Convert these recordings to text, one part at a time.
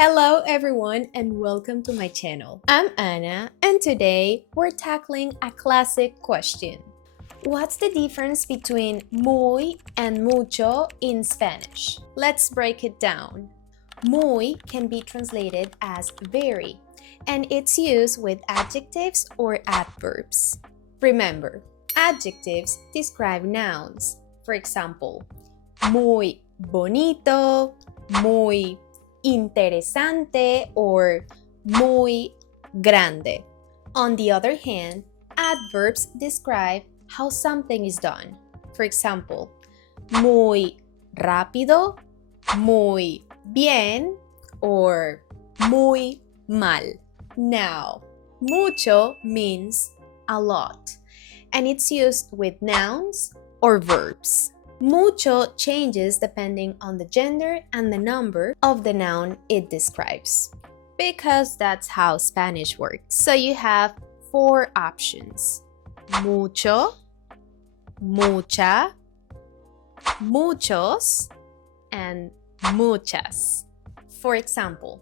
Hello everyone and welcome to my channel. I'm Anna and today we're tackling a classic question. What's the difference between muy and mucho in Spanish? Let's break it down. Muy can be translated as very, and it's used with adjectives or adverbs. Remember, adjectives describe nouns. For example, muy bonito, muy interesante, or muy grande. On the other hand, adverbs describe how something is done. For example, muy rápido, muy bien, or muy mal. Now, mucho means a lot, and it's used with nouns or verbs. Mucho changes depending on the gender and the number of the noun it describes, because that's how Spanish works. So you have four options: mucho, mucha, muchos, and muchas. For example,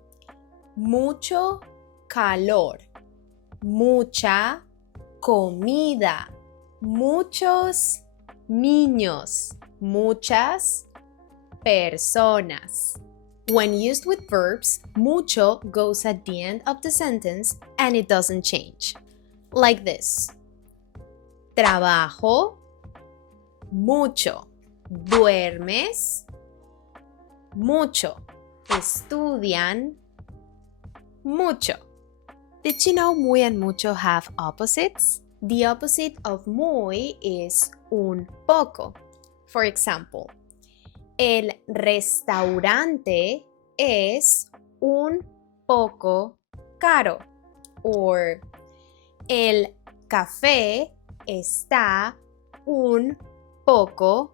mucho calor, mucha comida, muchos niños, muchas personas. When used with verbs, mucho goes at the end of the sentence and it doesn't change. Like this: trabajo, mucho. Duermes, mucho. Estudian, mucho. Did you know muy and mucho have opposites? The opposite of muy is un poco. For example, el restaurante es un poco caro, or el café está un poco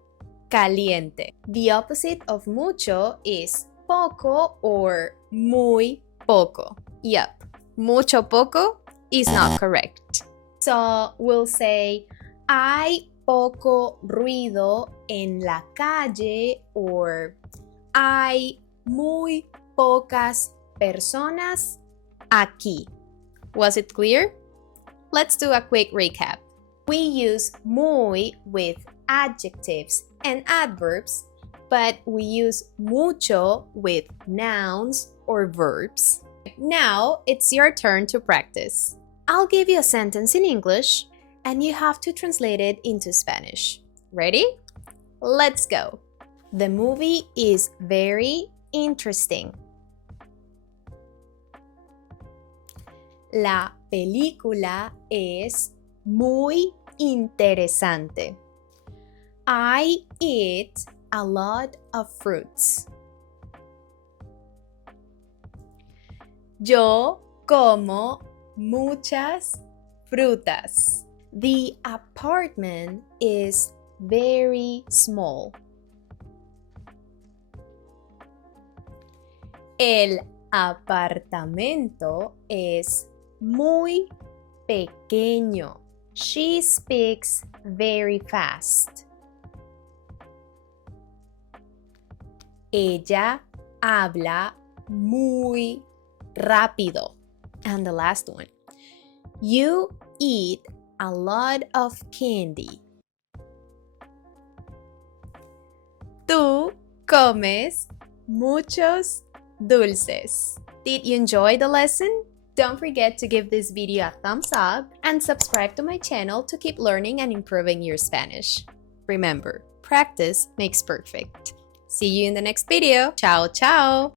caliente. The opposite of mucho is poco or muy poco. Yep, mucho poco is not correct. So we'll say, hay poco ruido en la calle, or hay muy pocas personas aquí. Was it clear? Let's do a quick recap. We use muy with adjectives and adverbs, but we use mucho with nouns or verbs. Now it's your turn to practice. I'll give you a sentence in English and you have to translate it into Spanish. Ready? Let's go. The movie is very interesting. La película es muy interesante. I eat a lot of fruits. Yo como muchas frutas. The apartment is very small. El apartamento es muy pequeño. She speaks very fast. Ella habla muy rápido. And the last one: you eat a lot of candy. Tú comes muchos dulces. Did you enjoy the lesson? Don't forget to give this video a thumbs up and subscribe to my channel to keep learning and improving your Spanish. Remember, practice makes perfect. See you in the next video. Ciao, ciao!